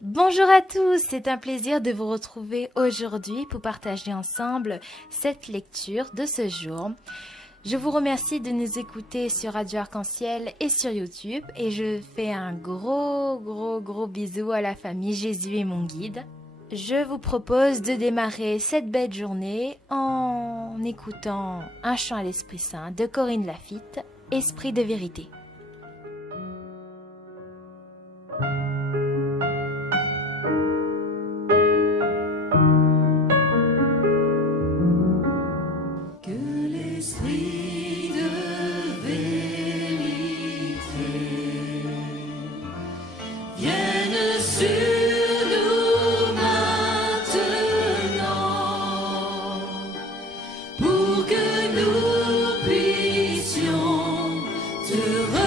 Bonjour à tous, c'est un plaisir de vous retrouver aujourd'hui pour partager ensemble cette lecture de ce jour. Je vous remercie de nous écouter sur Radio Arc-en-Ciel et sur YouTube et je fais un gros bisou à la famille Jésus et mon guide. Je vous propose de démarrer cette belle journée en écoutant un chant à l'Esprit Saint de Corinne Lafitte, Esprit de vérité. Pour que nous puissions te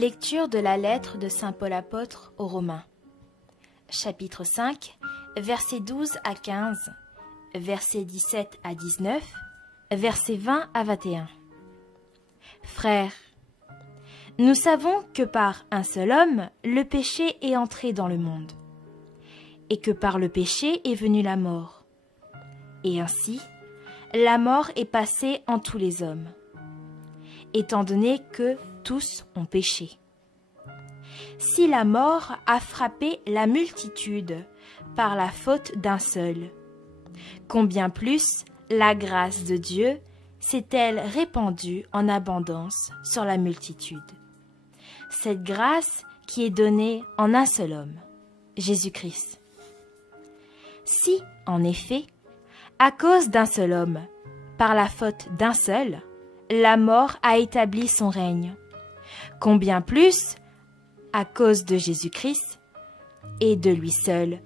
Lecture de la lettre de saint Paul apôtre aux Romains. Chapitre 5, versets 12 à 15, versets 17 à 19, versets 20 à 21. Frères, nous savons que par un seul homme, le péché est entré dans le monde, et que par le péché est venue la mort. Et ainsi, la mort est passée en tous les hommes, étant donné que tous ont péché. Si la mort a frappé la multitude par la faute d'un seul, combien plus la grâce de Dieu s'est-elle répandue en abondance sur la multitude. Cette grâce qui est donnée en un seul homme, Jésus-Christ. Si, en effet, à cause d'un seul homme, par la faute d'un seul, la mort a établi son règne, combien plus, à cause de Jésus-Christ, et de lui seul,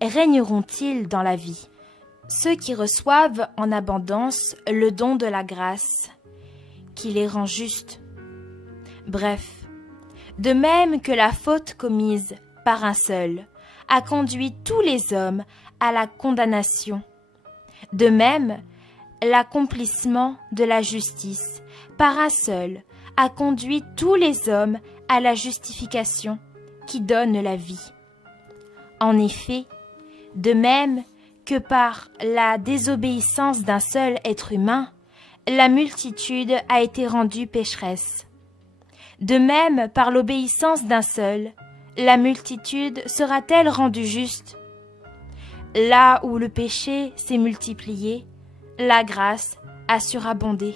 régneront-ils dans la vie, ceux qui reçoivent en abondance le don de la grâce, qui les rend justes. Bref, de même que la faute commise par un seul a conduit tous les hommes à la condamnation, de même, l'accomplissement de la justice par un seul a conduit tous les hommes à la justification qui donne la vie. En effet, de même que par la désobéissance d'un seul être humain, la multitude a été rendue pécheresse. De même, par l'obéissance d'un seul, la multitude sera-t-elle rendue juste? Là où le péché s'est multiplié, la grâce a surabondé.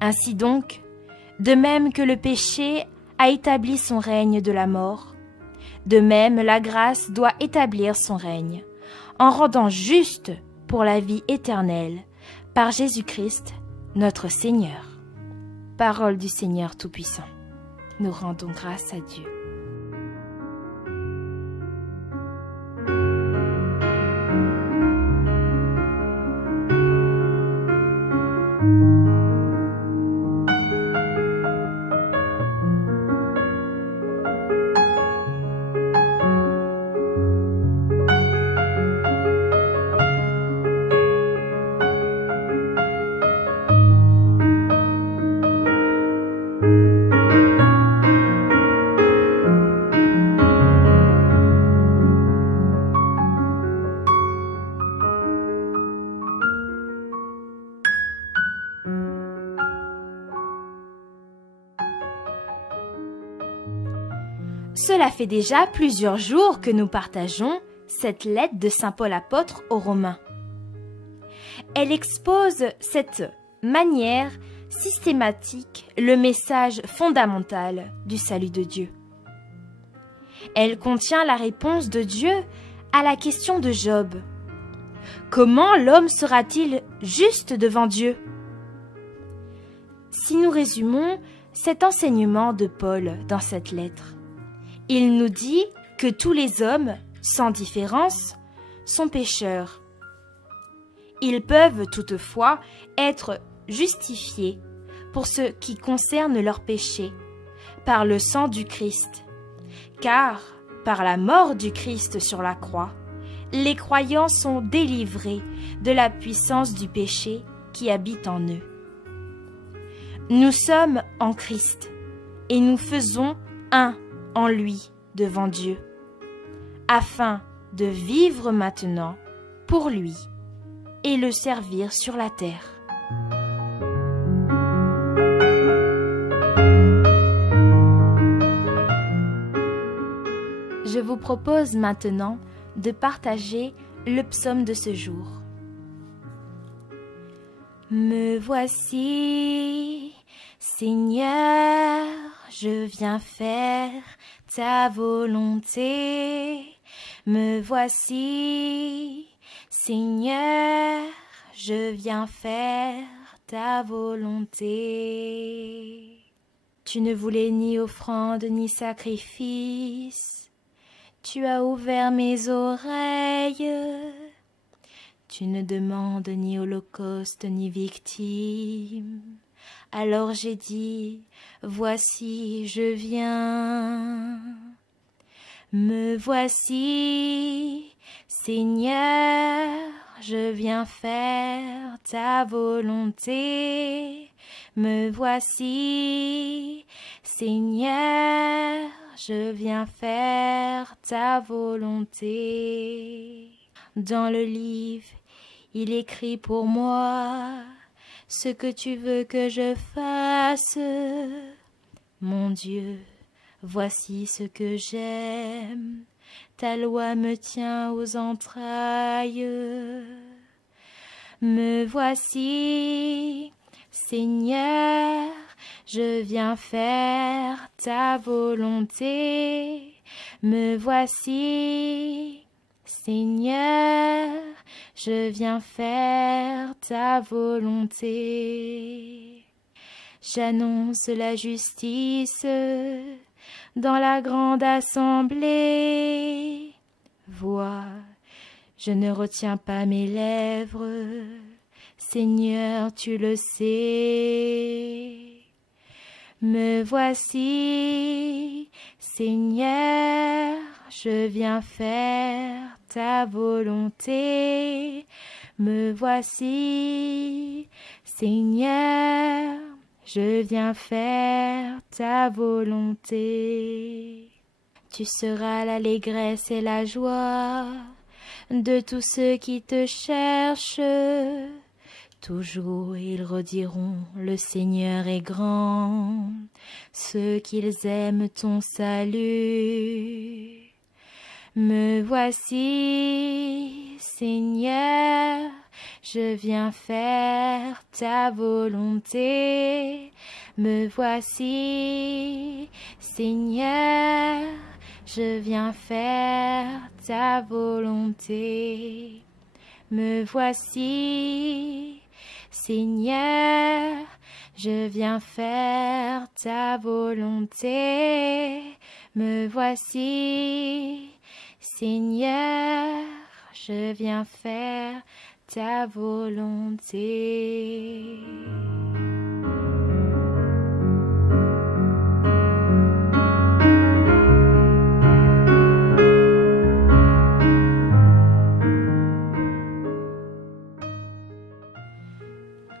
Ainsi donc, de même que le péché a établi son règne de la mort, de même la grâce doit établir son règne, en rendant juste pour la vie éternelle, par Jésus-Christ, notre Seigneur. Parole du Seigneur Tout-Puissant. Nous rendons grâce à Dieu. Cela fait déjà plusieurs jours que nous partageons cette lettre de saint Paul apôtre aux Romains. Elle expose cette manière systématique le message fondamental du salut de Dieu. Elle contient la réponse de Dieu à la question de Job. Comment l'homme sera-t-il juste devant Dieu? Si nous résumons cet enseignement de Paul dans cette lettre, il nous dit que tous les hommes, sans différence, sont pécheurs. Ils peuvent toutefois être justifiés pour ce qui concerne leurs péchés par le sang du Christ, car par la mort du Christ sur la croix, les croyants sont délivrés de la puissance du péché qui habite en eux. Nous sommes en Christ et nous faisons un en lui devant Dieu, afin de vivre maintenant pour lui et le servir sur la terre. Je vous propose maintenant de partager le psaume de ce jour. Me voici, Seigneur, je viens faire ta volonté. Me voici, Seigneur, je viens faire ta volonté. Tu ne voulais ni offrande ni sacrifice, tu as ouvert mes oreilles. Tu ne demandes ni holocauste ni victime, Alors j'ai dit, voici, je viens. Me voici, Seigneur, je viens faire ta volonté. Me voici, Seigneur, je viens faire ta volonté. Dans le livre, il écrit pour moi ce que tu veux que je fasse. Mon Dieu, voici ce que j'aime, ta loi me tient aux entrailles. Me voici, Seigneur, je viens faire ta volonté. Me voici, Seigneur, je viens faire ta volonté. J'annonce la justice dans la grande assemblée. Vois, je ne retiens pas mes lèvres, Seigneur, tu le sais. Me voici, Seigneur, je viens faire ta volonté. Me voici, Seigneur, je viens faire ta volonté. Tu seras l'allégresse et la joie de tous ceux qui te cherchent. Toujours ils rediront, le Seigneur est grand, ceux qu'ils aiment ton salut. Me voici, Seigneur, je viens faire ta volonté. Me voici, Seigneur, je viens faire ta volonté. Me voici, Seigneur, je viens faire ta volonté. Me voici, Seigneur, je viens faire ta volonté.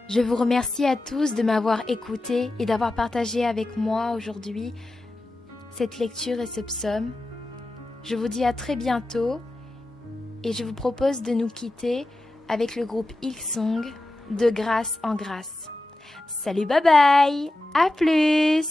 Je vous remercie à tous de m'avoir écouté et d'avoir partagé avec moi aujourd'hui cette lecture et ce psaume. Je vous dis à très bientôt et je vous propose de nous quitter avec le groupe Hillsong de grâce en grâce. Salut, bye bye, à plus!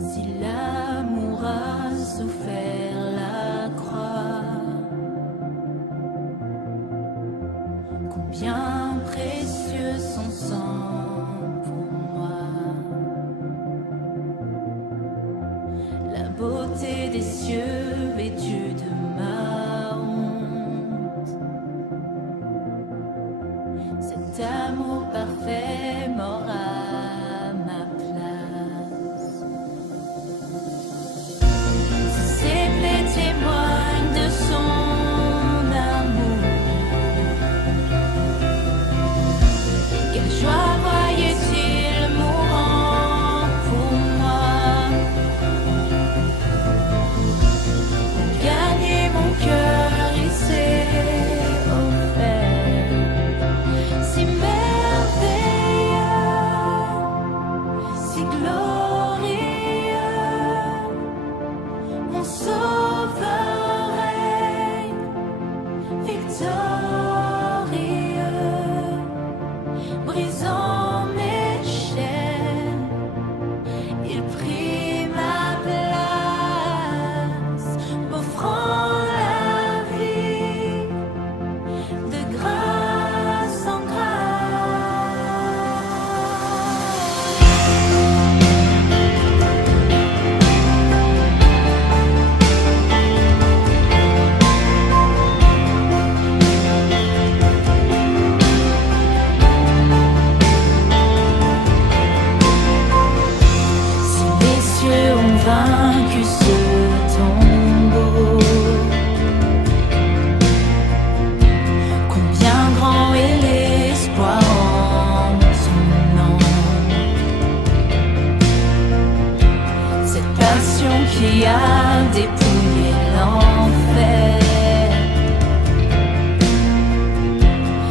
Si l'amour a souffert la croix, combien précieux son sang pour moi. La beauté des cieux vêtue de ma honte, cet amour parfait m'aura ma place. Ses plaies témoignent de son amour. Quelle joie voyait-il mourant pour moi. qui a dépouillé l'enfer.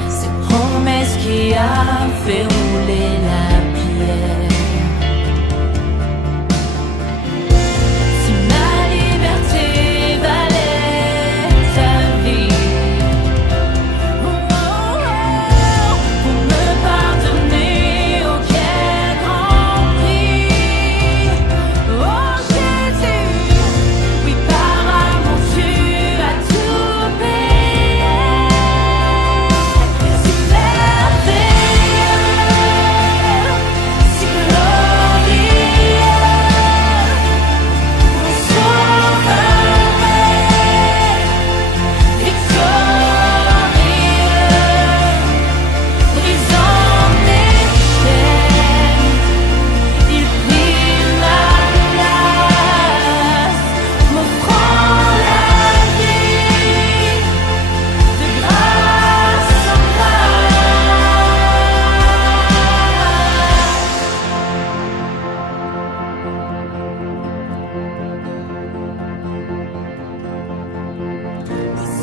Cette promesse qui a fait rouler la pierre. Si ma liberté valait ta vie, pour me pardonner, oh quel grand prix. Oh Jésus, oui par amour tu as tout payé. Si merveilleux, si glorieux, mon sauveur victorieux, brisant mes chaînes, il prit ma place, m'offrant la vie, de grâce en grâce.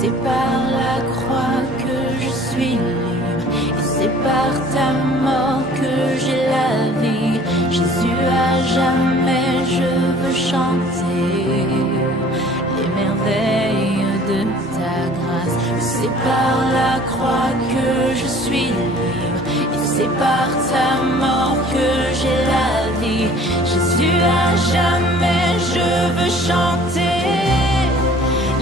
C'est par la croix que je suis libre, et c'est par ta mort que j'ai la vie. Jésus, à jamais je veux chanter les merveilles de ta grâce. C'est par la croix que je suis libre, et c'est par ta mort que j'ai la vie. Jésus, à jamais je veux chanter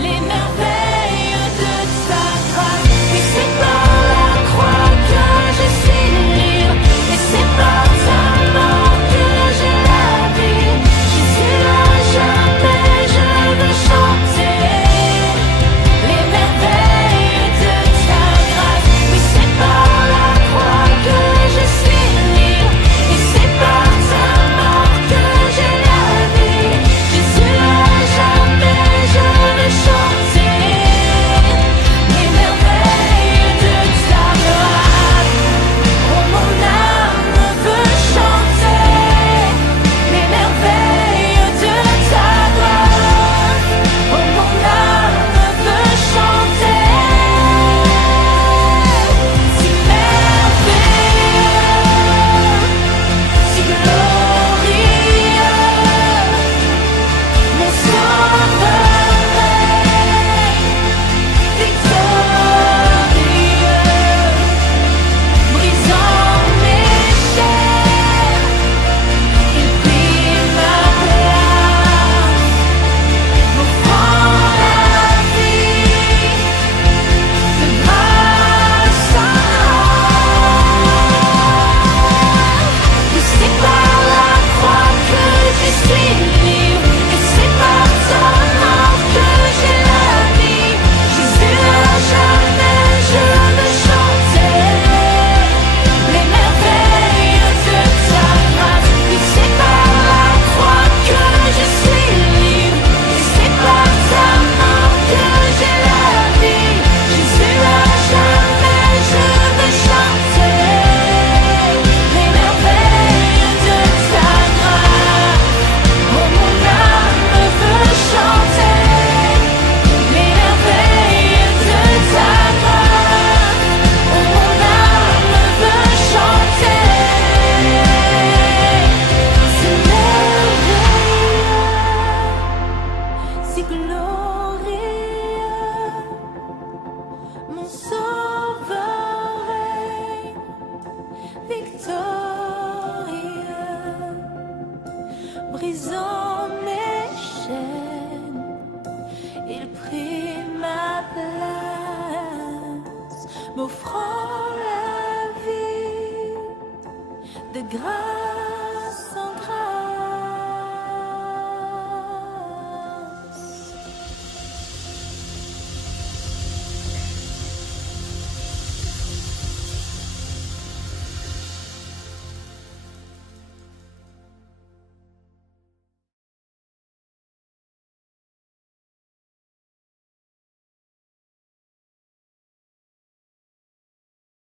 les merveilles de ta grâce. Et c'est par la croix que je suis libre, et c'est par ta mort que j'ai la vie. Jésus, à jamais je veux chanter les merveilles de ta grâce. Oui, c'est par la croix que je suis libre, et c'est par ta mort que j'ai la vie. Jésus, à jamais je veux chanter les merveilles de ta grâce. Oh, mon âme veut chanter les merveilles de ta grâce. Oh, mon âme veut chanter si merveilleux, si glorieux, mon sauveur victorieux, brisant mes chaînes, il prit ma place, m'offrant la vie, de grâce à grâce. Oui, c'est par la croix que je suis libre, et c'est par ta mort que j'ai la vie. Jésus, à jamais je veux chanter les merveilles de ta grâce. Oui, c'est par la croix que je suis libre, et c'est par ta mort que j'ai la vie. Jésus, à jamais je veux chanter les merveilles de ta grâce. Oh, mon âme veut chanter les merveilles de ta grâce. Oh, mon âme veut chanter si merveilleux, si glorieux, mon sauveur règne victorieux, brisant mes chaînes, il prit ma place, m'offrant la vie, de grâce